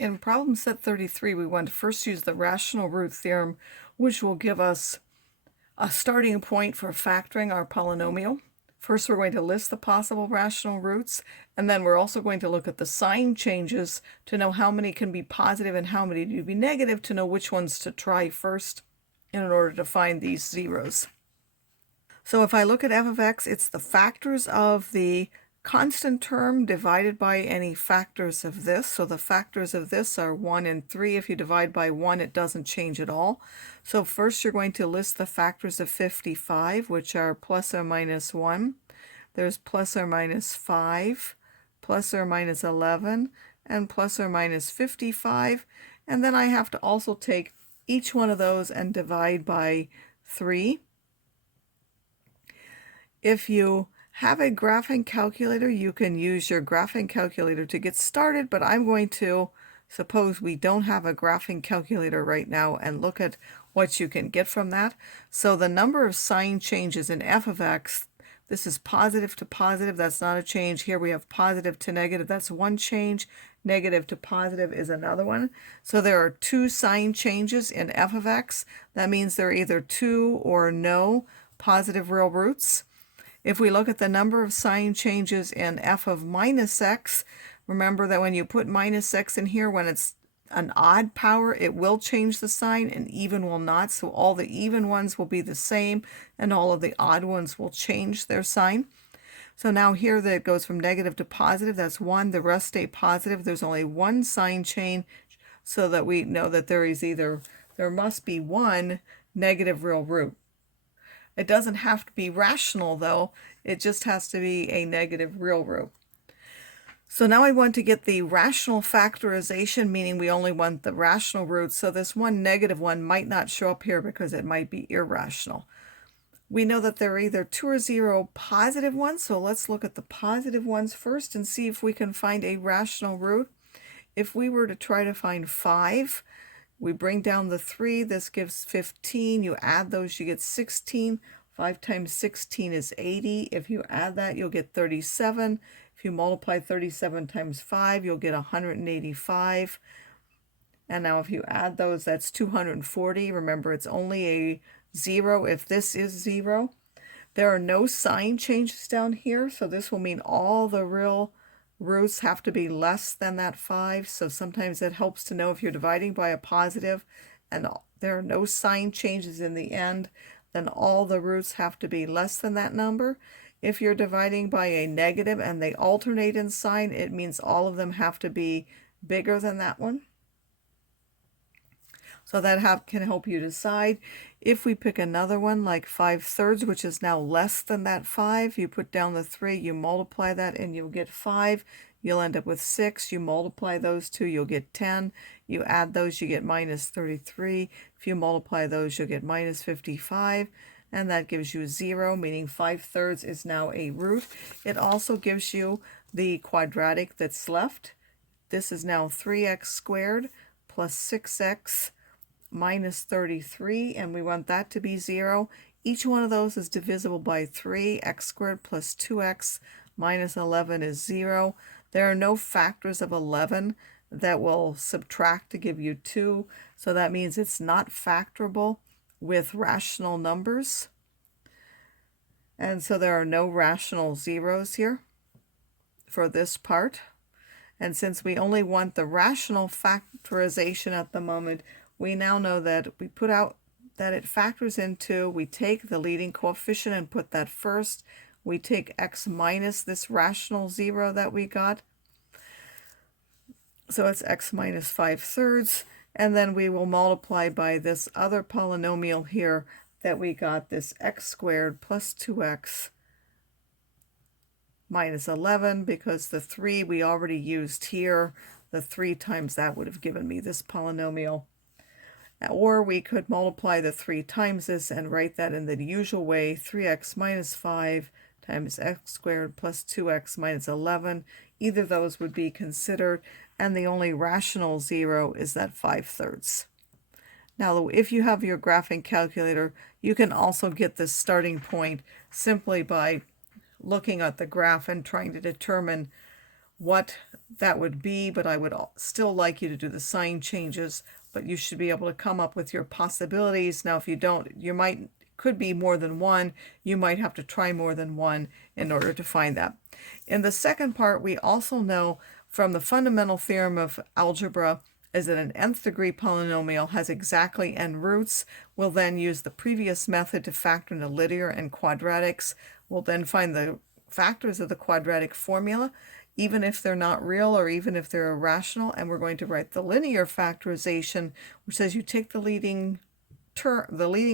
In problem set 33, we want to first use the rational root theorem, which will give us a starting point for factoring our polynomial. First, we're going to list the possible rational roots, and then we're also going to look at the sign changes to know how many can be positive and how many to be negative, to know which ones to try first in order to find these zeros. So if I look at f of x, it's the factors of the constant term divided by any factors of this. So the factors of this are 1 and 3. If you divide by 1, it doesn't change at all. So first you're going to list the factors of 55, which are plus or minus 1. There's plus or minus 5, plus or minus 11, and plus or minus 55. And then I have to also take each one of those and divide by 3. If you have a graphing calculator, you can use your graphing calculator to get started, but I'm going to suppose we don't have a graphing calculator right now and look at what you can get from that. So the number of sign changes in f of x, this is positive to positive, that's not a change. Here we have positive to negative, that's one change. Negative to positive is another one. So there are two sign changes in f of x. That means there are either two or no positive real roots. If we look at the number of sign changes in f of minus x, remember that when you put minus x in here, when it's an odd power, it will change the sign, and even will not. So all the even ones will be the same, and all of the odd ones will change their sign. So now here that it goes from negative to positive, that's 1. The rest stay positive. There's only one sign change, so that we know that there must be one negative real root. It doesn't have to be rational, though. It just has to be a negative real root. So now I want to get the rational factorization, meaning we only want the rational roots. So this one negative one might not show up here because it might be irrational. We know that there are either 2 or 0 positive ones. So let's look at the positive ones first and see if we can find a rational root. If we were to try to find 5, we bring down the 3, this gives 15. You add those, you get 16. 5 times 16 is 80. If you add that, you'll get 37. If you multiply 37 times 5, you'll get 185. And now if you add those, that's 240. Remember, it's only a 0 if this is 0. There are no sign changes down here, so this will mean all the real roots have to be less than that 5. So sometimes it helps to know if you're dividing by a positive and there are no sign changes in the end, then all the roots have to be less than that number. If you're dividing by a negative and they alternate in sign, it means all of them have to be bigger than that one. So that can help you decide. If we pick another one like 5/3, which is now less than that 5, you put down the 3, you multiply that, and you'll get 5. You'll end up with 6. You multiply those two, you'll get 10. You add those, you get minus 33. If you multiply those, you'll get minus 55. And that gives you 0, meaning 5/3 is now a root. It also gives you the quadratic that's left. This is now 3x squared plus 6x minus 33, and we want that to be 0. Each one of those is divisible by 3. X squared plus 2x minus 11 is 0. There are no factors of 11 that will subtract to give you 2, so that means it's not factorable with rational numbers. And so there are no rational zeros here for this part. And since we only want the rational factorization at the moment, we now know that we put out that it factors into, we take the leading coefficient and put that first. We take x minus this rational 0 that we got. So it's x minus 5/3. And then we will multiply by this other polynomial here that we got, this x squared plus 2x minus 11, because the 3 we already used here. The 3 times that would have given me this polynomial. Or we could multiply the 3 times this and write that in the usual way, 3x minus 5 times x squared plus 2x minus 11. Either of those would be considered, and the only rational 0 is that 5/3. Now, if you have your graphing calculator, you can also get this starting point simply by looking at the graph and trying to determine what that would be, but I would still like you to do the sign changes, but you should be able to come up with your possibilities. Now, if you don't, could be more than one. You might have to try more than one in order to find that. In the second part, we also know from the fundamental theorem of algebra is that an nth degree polynomial has exactly n roots. We'll then use the previous method to factor into linear and quadratics. We'll then find the factors of the quadratic formula, even if they're not real or even if they're irrational, and we're going to write the linear factorization, which says you take the leading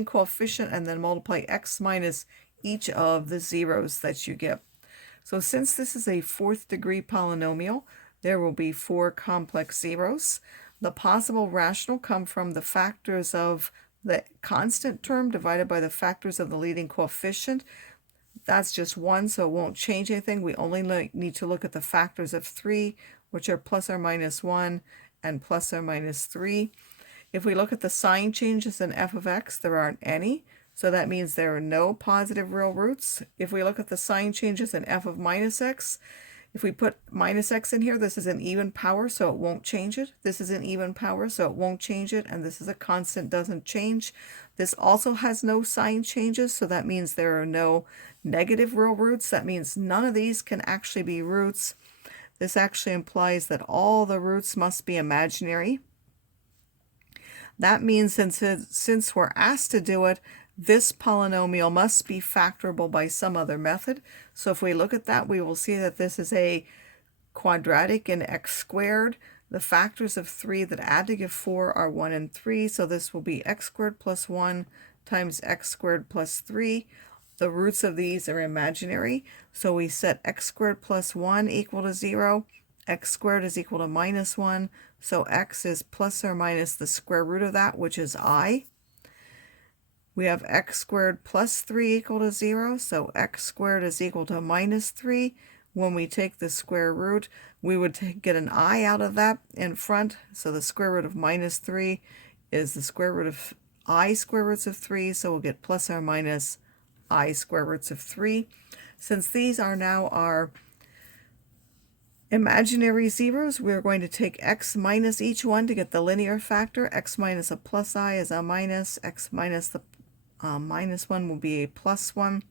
coefficient and then multiply x minus each of the zeros that you get. So since this is a fourth degree polynomial, there will be 4 complex zeros. The possible rational come from the factors of the constant term divided by the factors of the leading coefficient. That's just 1, so it won't change anything. We only need to look at the factors of 3, which are plus or minus 1 and plus or minus 3. If we look at the sign changes in f of x, there aren't any, so that means there are no positive real roots. If we look at the sign changes in f of minus x, if we put minus x in here, this is an even power, so it won't change it. This is an even power, so it won't change it. And this is a constant, doesn't change. This also has no sign changes, so that means there are no negative real roots. That means none of these can actually be roots. This actually implies that all the roots must be imaginary. That means since we're asked to do it, this polynomial must be factorable by some other method. So if we look at that, we will see that this is a quadratic in x squared. The factors of 3 that add to give 4 are 1 and 3, so this will be x squared plus 1 times x squared plus 3. The roots of these are imaginary, so we set x squared plus 1 equal to 0. X squared is equal to minus 1, so x is plus or minus the square root of that, which is I. We have x squared plus 3 equal to 0, so x squared is equal to minus 3. When we take the square root, we would get an I out of that in front, so the square root of minus 3 is the square root of I square roots of 3, so we'll get plus or minus I square roots of 3. Since these are now our imaginary zeros, we're going to take x minus each one to get the linear factor. X minus a plus I is a minus, x minus the minus 1 will be a plus 1,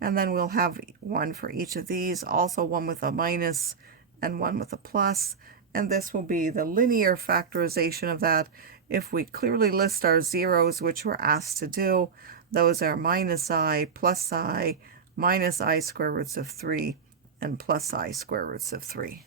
and then we'll have 1 for each of these, also 1 with a minus and 1 with a plus, and this will be the linear factorization of that. If we clearly list our zeros, which we're asked to do, those are minus I, plus I, minus I square roots of 3, and plus I square roots of 3.